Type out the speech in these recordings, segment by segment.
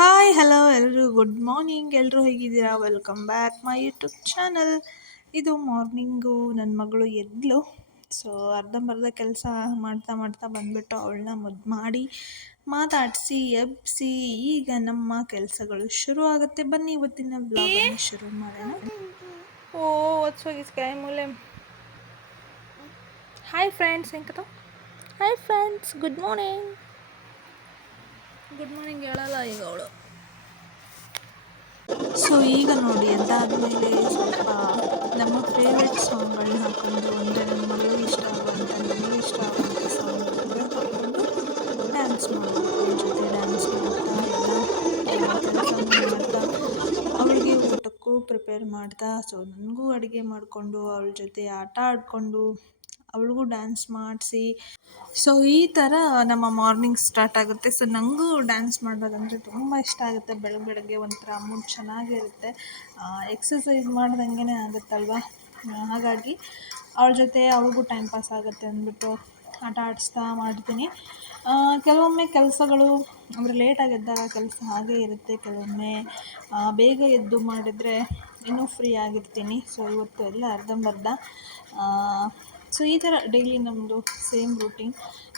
Hi hello ಎಲ್ಲರೂ good morning ಎಲ್ಲರೂ ಹೇಗಿದ್ದೀರಾ? Welcome back my YouTube channel ಇದು ಮಾರ್ನಿಂಗು ನನ್ನ ಮಗಳು ಎದ್ಲು. ಸೊ ಅರ್ಧಂಬರ್ಧ ಕೆಲಸ ಮಾಡ್ತಾ ಮಾಡ್ತಾ ಬಂದ್ಬಿಟ್ಟು ಅವಳನ್ನ ಮುದ್ದು ಮಾಡಿ ಮಾತಾಡಿಸಿ ಎಬ್ಬಿಸಿ ಈಗ ನಮ್ಮ ಕೆಲಸಗಳು ಶುರು ಆಗುತ್ತೆ. ಬನ್ನಿ ಇವತ್ತಿನ ಬ್ಲಾಗ್ ಶುರು ಮಾಡೋಣ. ಓ ಒತ್ಸೋಗಿ ಸ್ಕೈ ಮೂಲೆ? ಹಾಯ್ ಫ್ರೆಂಡ್ಸ್ ಹೆಂಗೆ hi friends good morning good morning ಹೇಳಲ್ಲ ಈಗ ಅವಳು ಸೊ ಈಗ ನೋಡಿ, ಅದಾದಮೇಲೆ ಸ್ವಲ್ಪ ನಮ್ಮ ಫೇವ್ರೆಟ್ ಸಾಂಗ್ಗಳನ್ನ ಹಾಕೊಂಡು ಅಂದರೆ ಮಗಳಿಗೆ ಇಷ್ಟ ಆಗುವಂಥ ನಮಗೂ ಇಷ್ಟ ಆಗುವಂಥ ಸಾಂಗ್ಗಳನ್ನ ಹಾಕೊಂಡು ಡ್ಯಾನ್ಸ್ ಮಾಡಬೇಕು ಅವ್ರ ಜೊತೆ ಡ್ಯಾನ್ಸ್ ಮಾಡ್ತಾ, ಎಲ್ಲ ಮಾಡ್ತಾ, ಅವಳಿಗೆ ಊಟಕ್ಕೂ ಪ್ರಿಪೇರ್ ಮಾಡ್ತಾ ಸೊ ನನಗೂ ಅಡುಗೆ ಮಾಡಿಕೊಂಡು, ಅವಳ ಜೊತೆ ಆಟ ಆಡಿಕೊಂಡು, ಅವಳಿಗೂ ಡ್ಯಾನ್ಸ್ ಮಾಡಿಸಿ ಸೊ ಈ ಥರ ನಮ್ಮ ಮಾರ್ನಿಂಗ್ ಸ್ಟಾರ್ಟ್ ಆಗುತ್ತೆ. ಸೊ ನನಗೂ ಡ್ಯಾನ್ಸ್ ಮಾಡೋದಂದರೆ ತುಂಬ ಇಷ್ಟ ಆಗುತ್ತೆ. ಬೆಳಗ್ಗೆ ಬೆಳಗ್ಗೆ ಒಂಥರ ಮೂಡ್ ಚೆನ್ನಾಗಿರುತ್ತೆ. ಎಕ್ಸಸೈಸ್ ಮಾಡ್ದಂಗೆ ಆಗುತ್ತಲ್ವ? ಹಾಗಾಗಿ ಅವ್ರ ಜೊತೆ ಅವ್ರಿಗೂ ಟೈಮ್ ಪಾಸ್ ಆಗುತ್ತೆ ಅಂದ್ಬಿಟ್ಟು ಆಟ ಆಡಿಸ್ತಾ ಮಾಡ್ತೀನಿ. ಕೆಲವೊಮ್ಮೆ ಕೆಲಸಗಳು ಅಂದರೆ ಲೇಟಾಗಿ ಎದ್ದಾಗ ಕೆಲಸ ಹಾಗೇ ಇರುತ್ತೆ ಕೆಲವೊಮ್ಮೆ. ಬೇಗ ಎದ್ದು ಮಾಡಿದರೆ ಇನ್ನೂ ಫ್ರೀ ಆಗಿರ್ತೀನಿ. ಸೊ ಇವತ್ತು ಎಲ್ಲ ಅರ್ಧಂಬರ್ಧ. ಸೊ ಈ ಥರ ಡೈಲಿ ನಮ್ಮದು ಸೇಮ್ ರೂಟೀನ್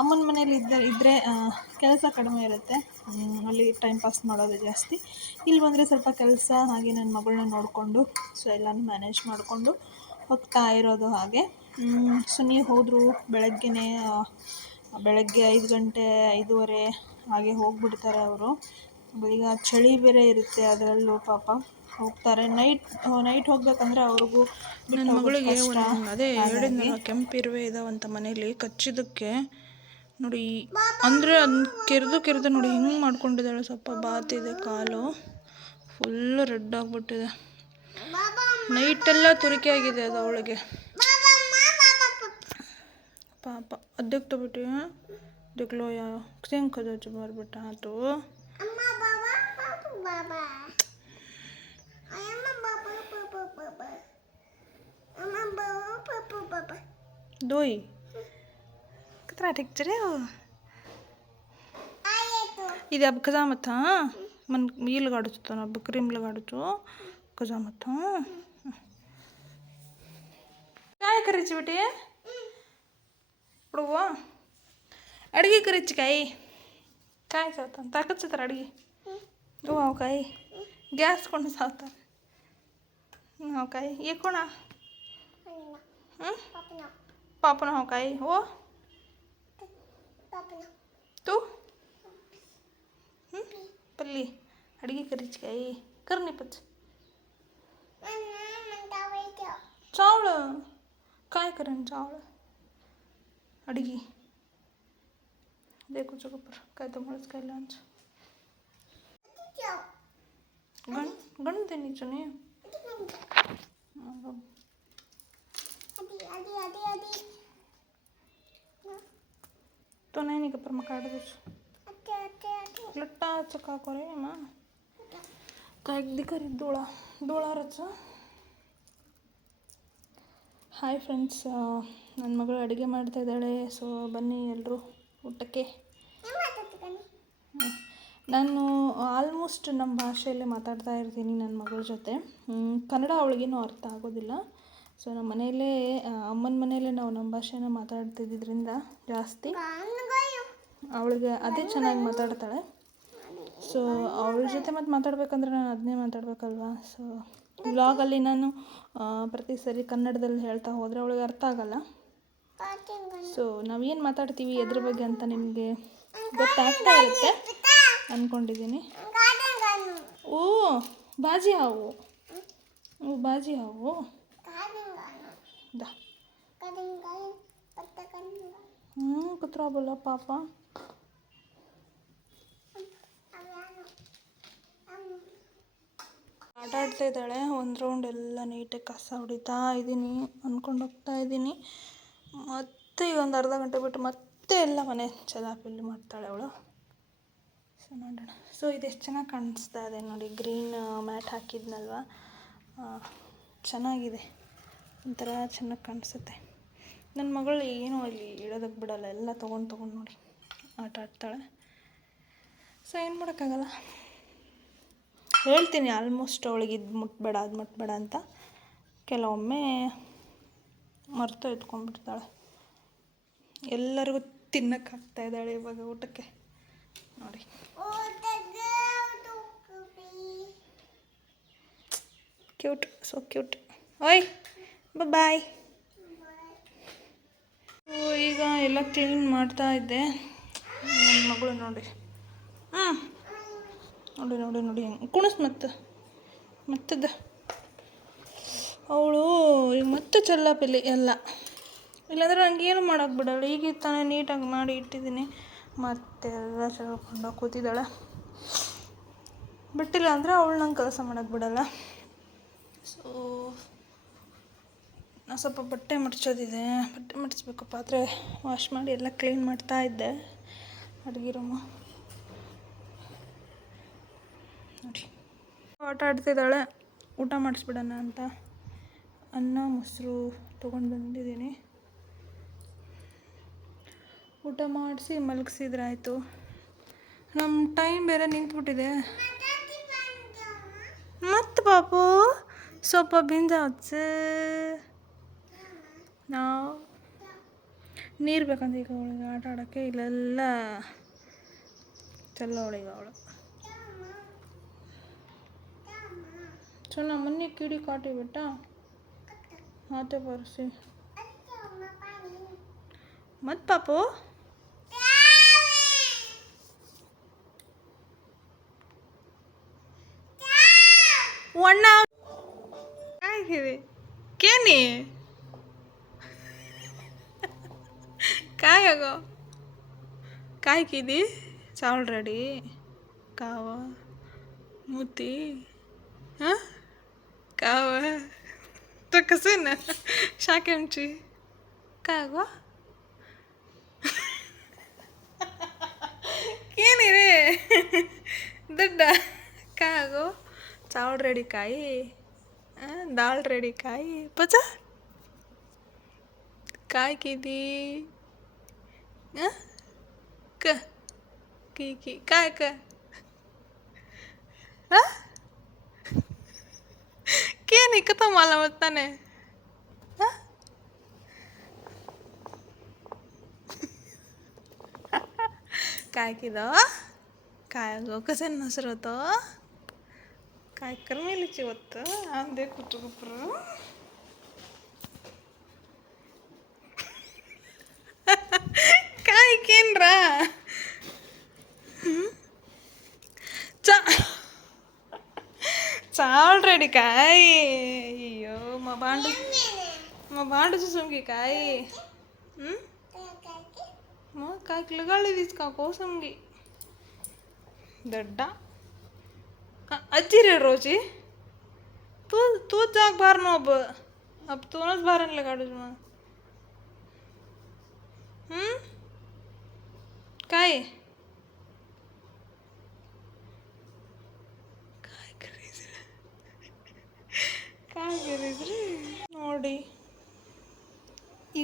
ಅಮ್ಮನ ಮನೇಲಿ ಇದ್ದ ಇದ್ದರೆ ಕೆಲಸ ಕಡಿಮೆ ಇರುತ್ತೆ. ಅಲ್ಲಿ ಟೈಮ್ ಪಾಸ್ ಮಾಡೋದು ಜಾಸ್ತಿ. ಇಲ್ಲಿ ಬಂದರೆ ಸ್ವಲ್ಪ ಕೆಲಸ, ಹಾಗೆ ನನ್ನ ಮಗಳನ್ನ ನೋಡಿಕೊಂಡು ಸೊ ಎಲ್ಲನೂ ಮ್ಯಾನೇಜ್ ಮಾಡಿಕೊಂಡು ಹೋಗ್ತಾ ಇರೋದು ಹಾಗೆ. ಸೊ ನೀವು ಹೋದರೂ ಬೆಳಗ್ಗೆ ಬೆಳಗ್ಗೆ ಐದು ಗಂಟೆ, ಐದೂವರೆ ಹಾಗೆ ಹೋಗಿಬಿಡ್ತಾರೆ ಅವರು. ಈಗ ಚಳಿ ಬೇರೆ ಇರುತ್ತೆ ಅದರಲ್ಲೂ ಪಾಪ. ಹೋಗ್ತಾರೆ. ನೈಟ್ ನೈಟ್ ಹೋಗ್ಬೇಕಂದ್ರೆ ಅವ್ರಿಗೂ ನನ್ನ ಮಗಳಿಗೆ ಅದೇ ಹೇಳಿದ್ನಲ್ಲ ಕೆಂಪಿರುವೆ ಇದಾವಂತ ಮನೇಲಿ ಕಚ್ಚಿದಕ್ಕೆ ನೋಡಿ ಅಂದರೆ ಅದನ್ನ ಕೆರೆದು ಕೆರೆದು ನೋಡಿ ಹೆಂಗೆ ಮಾಡ್ಕೊಂಡಿದ್ದಾಳೆ ಸ್ವಲ್ಪ ಬಾತಿದೆ ಕಾಲು ಫುಲ್ ರೆಡ್ ಆಗಿಬಿಟ್ಟಿದೆ. ನೈಟೆಲ್ಲ ತುರಿಕೆ ಆಗಿದೆ ಅದು ಅವಳಿಗೆ. ಪಾಪ ಅದಕ್ಕೆ ತಗೊಬಿಟ್ಟು ದಿಕ್ಲೋ ಸೇಮ್ ಕ್ಷೇಂಕದ ಬರ್ಬಿಟ್ಟ ಆತು Doi. Cât are greu. ఇది అబ్బకజామత మనం వీళ్ళు కడుతున్నాం అబ్బ క్రీమ్లు కడుతూ అబ్బకజామత కాయ కరిచి బిటి ఇప్పుడు అడిగి కరిచి కాయి. కాయ చదువుతాను తగ్గచ్చుతారు అడిగి. ఓ కాయి. గ్యాస్ కొండ సాగుతారు ఓకే ఏ కోణ पापू हो काय हो तू पल्ली ಅಡಿಗೆ ಕರಿಚಿಕಾಯಿ ಕರ್ನಿ ಪಚ್ಚ ಚಾವಳ ಕಾಯಿ ಕರನ್ ಚಾವಳ ಅಡಿಗೆ ಬೇಕು ಚೊಕೊಬ್ಬರ ಕಾಯಿ ತೊಗೊಳಸ್ಕಾಯಿ ಲಂಚ್ ಗಂಡು ಗಂಡು ತಿನ್ನಿ ಚುನಿ તો નહીં નહીં કપરમાં કાઢ દઈશ લટ્ટા ચકા કરે એમાં કાંઈક દીકરી દોળા દોળા રચ ಹಾಯ್ ಫ್ರೆಂಡ್ಸ್ ನನ್ನ ಮಗಳು ಅಡುಗೆ ಮಾಡ್ತಾ ಇದ್ದಾಳೆ ಸೊ ಬನ್ನಿ ಎಲ್ಲರೂ ಊಟಕ್ಕೆ. ನಾನು ಆಲ್ಮೋಸ್ಟ್ ನಮ್ಮ ಭಾಷೆಯಲ್ಲೇ ಮಾತಾಡ್ತಾ ಇರ್ತೀನಿ ನನ್ನ ಮಗಳ ಜೊತೆ. ಕನ್ನಡ ಅವಳಿಗೇನು ಅರ್ಥ ಆಗೋದಿಲ್ಲ. ಸೊ ನಮ್ಮ ಮನೆಯಲ್ಲೇ ಅಮ್ಮನ ಮನೆಯಲ್ಲೇ ನಾವು ನಮ್ಮ ಭಾಷೆನ ಮಾತಾಡ್ತಿದ್ದರಿಂದ ಜಾಸ್ತಿ ಅವಳಿಗೆ ಅದೇ ಚೆನ್ನಾಗಿ ಮಾತಾಡ್ತಾಳೆ. ಸೊ ಅವಳ ಜೊತೆ ಮತ್ತೆ ಮಾತಾಡ್ಬೇಕಂದ್ರೆ ನಾನು ಅದನ್ನೇ ಮಾತಾಡಬೇಕಲ್ವಾ? ಸೊ ವ್ಲಾಗಲ್ಲಿ ನಾನು ಪ್ರತಿ ಸರಿ ಕನ್ನಡದಲ್ಲಿ ಹೇಳ್ತಾ ಹೋದರೆ ಅವಳಿಗೆ ಅರ್ಥ ಆಗಲ್ಲ. ಸೊ ನಾವೇನು ಮಾತಾಡ್ತೀವಿ ಎದ್ರ ಬಗ್ಗೆ ಅಂತ ನಿಮಗೆ ಗೊತ್ತಾಗ್ತಾ ಇರುತ್ತೆ ಅಂದ್ಕೊಂಡಿದ್ದೀನಿ ಓ ಬಾಜಿ ಹಾವು. ಓ ಬಾಜಿ ಹಾವು. ಹ್ಞೂ ಕುತ್ರ ಬೋಲ ಪಾಪ ಆಟ ಆಡ್ತಾ ಇದ್ದಾಳೆ. ಒಂದು ರೌಂಡ್ ಎಲ್ಲ ನೀಟಾಗಿ ಕಸ ಹೊಡಿತಾ ಇದ್ದೀನಿ. ಅಂದ್ಕೊಂಡು ಹೋಗ್ತಾ ಇದ್ದೀನಿ. ಮತ್ತೆ ಈಗ ಒಂದು ಅರ್ಧ ಗಂಟೆ ಬಿಟ್ಟು ಮತ್ತೆ ಎಲ್ಲ ಮನೆ ಚದಾಪಿಲ್ಲಿ ಮಾಡ್ತಾಳೆ ಅವಳು. ಸೊ ನೋಡೋಣ. ಸೊ ಇದೆಷ್ಟು ಚೆನ್ನಾಗಿ ಕಾಣಿಸ್ತಾ ಇದೆ ನೋಡಿ. ಗ್ರೀನ್ ಮ್ಯಾಟ್ ಹಾಕಿದ್ನಲ್ವ? ಚೆನ್ನಾಗಿದೆ. ಒಂಥರ ಚೆನ್ನಾಗಿ ಕಾಣಿಸುತ್ತೆ. ನನ್ನ ಮಗಳು ಏನೂ ಅಲ್ಲಿ ಇಡೋದಕ್ಕೆ ಬಿಡೋಲ್ಲ, ಎಲ್ಲ ತೊಗೊಂಡು ತೊಗೊಂಡು ನೋಡಿ ಆಟ ಆಡ್ತಾಳೆ. ಸೊ ಏನು ಮಾಡೋಕ್ಕಾಗಲ್ಲ. ಹೇಳ್ತೀನಿ ಆಲ್ಮೋಸ್ಟ್ ಅವಳಿಗೆ ಇದು ಮುಟ್ಬೇಡ, ಅದು ಮುಟ್ಬೇಡ ಅಂತ. ಕೆಲವೊಮ್ಮೆ ಮರ್ತು ಎತ್ಕೊಂಡ್ಬಿಡ್ತಾಳೆ. ಎಲ್ಲರಿಗೂ ತಿನ್ನಕ್ಕೆ ಇದ್ದಾಳೆ ಇವಾಗ ಊಟಕ್ಕೆ. ನೋಡಿ. ಕ್ಯೂಟ್ ಸೊ ಕ್ಯೂಟ್ ಓಯ್! ಬಾಯ್ ಈಗ ಎಲ್ಲ ಕ್ಲೀನ್ ಮಾಡ್ತಾ ಇದ್ದೆ. ನನ್ನ ಮಗಳು ನೋಡಿ. ಹಾಂ. ನೋಡಿ ನೋಡಿ ನೋಡಿ. ಹೆಂಗೆ ಕುಣಿಸ್ ಮತ್ತೆ. ಮತ್ತದ. ಅವಳು ಈಗ ಮತ್ತೆ ಚೆಲ್ಲಾಪಿಲ್ಲಿ ಎಲ್ಲ. ಇಲ್ಲಾಂದ್ರೆ ಏನು ಮಾಡೋಕೆ ಬಿಡಲ್ಲ ಈಗ ತಾನೇ ನೀಟಾಗಿ ಮಾಡಿ ಇಟ್ಟಿದ್ದೀನಿ. ಮತ್ತೆ ಎಲ್ಲ ಚೆಲ್ಕೊಂಡು ಕೂತಿದ್ದಾಳೆ. ಬಿಟ್ಟಿಲ್ಲ ಅಂದರೆ ಅವಳು ನಂಗೆ ಕೆಲಸ ಮಾಡೋಕೆ ಬಿಡಲ್ಲ. ಸೊ ನಾ ಸ್ವಲ್ಪ ಬಟ್ಟೆ ಮಡ್ಚೋದಿದೆ. ಬಟ್ಟೆ ಮಡಿಸ್ಬೇಕು ಪಾತ್ರೆ ವಾಶ್ ಮಾಡಿ ಎಲ್ಲ ಕ್ಲೀನ್ ಮಾಡ್ತಾ ಇದ್ದೆ. ಅಡುಗೆ ರೂಮು ನೋಡಿ. ಆಟ ಆಡ್ತಿದ್ದಾಳೆ. ಊಟ ಮಾಡಿಸ್ಬಿಡೋಣ ಅಂತ. ಅನ್ನ, ಮೊಸರು ತೊಗೊಂಡು ಬಂದಿದ್ದೀನಿ. ಊಟ ಮಾಡಿಸಿ ಮಲಗಿಸಿದ್ರೆ ಆಯಿತು. ನಮ್ಮ ಟೈಮ್ ಬೇರೆ ನಿಂತ್ಬಿಟ್ಟಿದೆ. ಮತ್ತು ಪಾಪು, ಸ್ವಲ್ಪ ಬಿಂದ ನಾವು ನೀರು ಬೇಕಂತ ಈಗ ಅವಳಿಗೆ ಆಟ ಆಡೋಕ್ಕೆ ಇಲ್ಲೆಲ್ಲ ಚೆಲ್ಲ ಅವಳಿಗೆ ಅವಳು ಸೊ ನಾ ಮೊನ್ನೆ ಕಿಡಿ ಕಾಟಿ ಬಿಟ್ಟ ಮಾತೆ ಬರ್ಸಿ ಮತ್ತು ಪಾಪು ಒಣ್ಣ ಕೇನಿ काय अगं काय केली चावल रेडी कावा मोती हां कावा तर कसं आहे ना शाक आमची काय गो ಏನಿ ರೇ ದಡ್ಡ ಕಾಗೋ ಚಾವಳ ರೆಡಿ ಕಾಯಿ ದಾಲ್ ರೆಡಿ ಕಾಯಿ ಪಚ ಕಾಯಿ ಕಿದಿ क. की की. काय क? के नाही का मला वाटतं नाही. काय केलं? काय अगं कसं नसर होतं? काय कर मेलीची होतं आंदे कुटुंब చాలరెడీ కాయ అయ్యో మా బాండు మా బాండు చూసాంకి కాయ మా కాకిలుగాళ్ళు తీసుకో కోసంకి ದೊಡ್ಡ ಅಚ್ಚಿರಿ ರೋಜಿ ತೂ ತೂತ್ ಜಾಗ ಬಾರ್ ನೋ ಅಬ್ ಅಬ್ ತೋನಸ್ ಬಾರನ್ ಲಗಾಡು ಜುಮಾ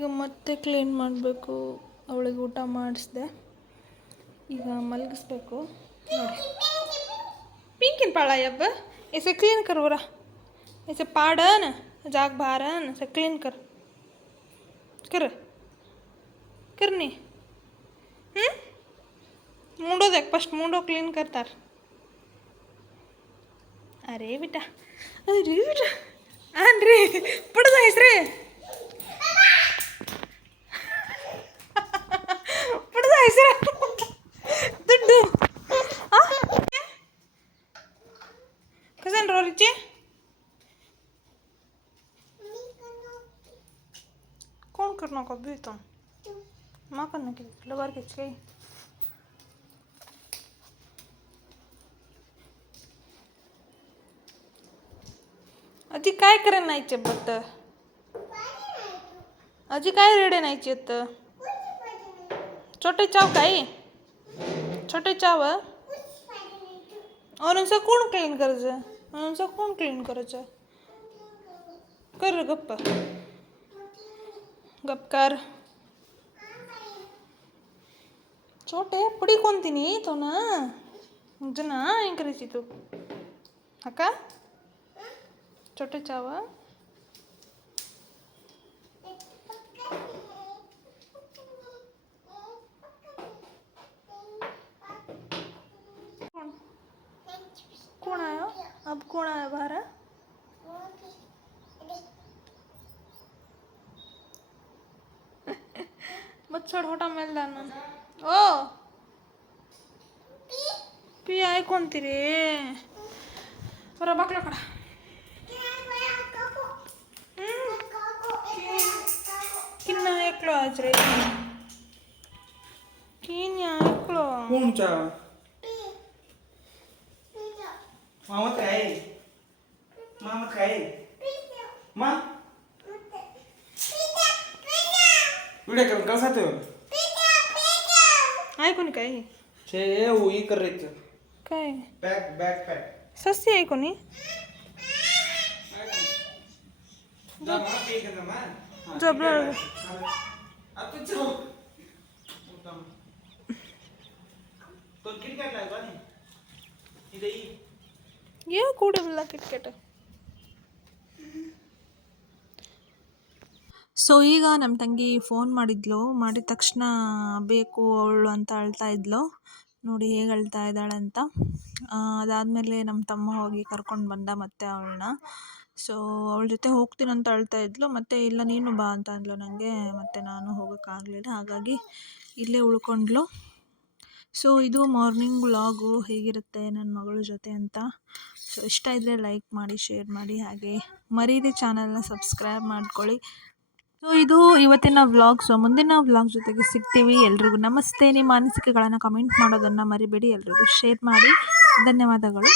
ಈಗ ಮತ್ತೆ ಕ್ಲೀನ್ ಮಾಡಬೇಕು. ಅವಳಿಗೆ ಊಟ ಮಾಡಿಸ್ದೆ. ಈಗ ಮಲಗಿಸ್ಬೇಕು. ನೋಡಿ. ಪಿಂಕಿನ ಪಾಳ ಯಬ್ಬ ಎಸೆ ಕ್ಲೀನ್ ಕರ್ ಊರ. ಎಸೆ ಪಾಡನ ಜಾಗ ಭಾರನ್ ಸ ಕ್ಲೀನ್ ಕರ್. ಕರ್. ಕರ್ನಿ ಹ್ಞೂ ಮೂಡೋದ್ಯಾಕೆ ಫಸ್ಟ್ ಮೂಡೋ ಕ್ಲೀನ್ ಕರ್ತಾರೆ. ಅರೇ ಬಿಟ್ಟ ಅರೇ ಬಿಟ್ಟ ಆನ್ರಿ ಪುಡದ ಹೆಸ್ರಿ. ದುಡ್ಡು ಕಸನ್ ರೋರಿಚಿ कोण करणार का भेटतो मा करणार की लबार घ्यायची काही अजी काय करे नाहीचे बत अजी काय रेडे नाहीचे तर छोटे चाव काही? छोटे चाव अनुसा कोण क्लीन करायचं? अनुसा कोण क्लीन करायचं? कर गप्पा. गपकार छोटे पुढी कोणती नाही तो ना? म्हणजे ना करायची तू हा का? छोटे चावा अब कौन आया बाहर? है? मच्छर होटा मेल दाना ओ! पी आय कोणती रे बरं बाकला कडा किन्ना ऐकलो आज रे? किन ऐकलो कोणचा Mama kain. Mama kain. Ma? Video करून कसं ते? ऐकून काय हे? छे ही करायचं काय? बॅक बॅक पॅक सस्ती आहे कोणी? जमा पे जमा झोपलं आता चल उत्तम कोण किती काय लागला इथे ये. ये ಕೂಡಲ್ಲ ಕಿಟ್ಕೆಟ್ ಸೊ ಈಗ ನಮ್ಮ ತಂಗಿ ಫೋನ್ ಮಾಡಿದ್ಲು. ಮಾಡಿದ ತಕ್ಷಣ ಬೇಕು ಅವಳು ಅಂತ ಅಳ್ತಾ ಇದ್ಲು. ನೋಡಿ ಹೇಗೆ ಅಳ್ತಾ ಇದ್ದಾಳೆ ಅಂತ. ಅದಾದಮೇಲೆ ನಮ್ಮ ತಮ್ಮ ಹೋಗಿ ಕರ್ಕೊಂಡು ಬಂದ ಮತ್ತೆ ಅವಳನ್ನ. ಸೊ ಅವಳ ಜೊತೆ ಹೋಗ್ತೀನಿ ಅಂತ ಅಳ್ತಾ ಇದ್ಲು. ಮತ್ತು ಇಲ್ಲ, ನೀನು ಬಾ ಅಂತ ಅಂದ್ಲು ನನಗೆ ಮತ್ತು ನಾನು ಹೋಗೋಕ್ಕಾಗಲಿಲ್ಲ ಹಾಗಾಗಿ ಇಲ್ಲೇ ಉಳ್ಕೊಂಡ್ಲು. ಸೊ ಇದು ಮಾರ್ನಿಂಗ್ ವ್ಲಾಗು ಹೇಗಿರುತ್ತೆ ನನ್ನ ಮಗಳ ಜೊತೆ ಅಂತ. ಸೊ ಇಷ್ಟ ಇದ್ದರೆ ಲೈಕ್ ಮಾಡಿ ಶೇರ್ ಮಾಡಿ, ಹಾಗೆ ಮರೀರಿ ಚಾನಲ್ನ ಸಬ್ಸ್ಕ್ರೈಬ್ ಮಾಡ್ಕೊಳ್ಳಿ. ಸೊ ಇದು ಇವತ್ತಿನ ವ್ಲಾಗ್ ಸೊ ಮುಂದಿನ ವ್ಲಾಗ್ ಜೊತೆಗೆ ಸಿಗ್ತೀವಿ ಎಲ್ರಿಗೂ. ನಮಸ್ತೆ. ನಿಮ್ಮ ಅನಿಸಿಕೆಗಳನ್ನು ಕಮೆಂಟ್ ಮಾಡೋದನ್ನು ಮರಿಬೇಡಿ. ಎಲ್ರಿಗೂ ಶೇರ್ ಮಾಡಿ. ಧನ್ಯವಾದಗಳು.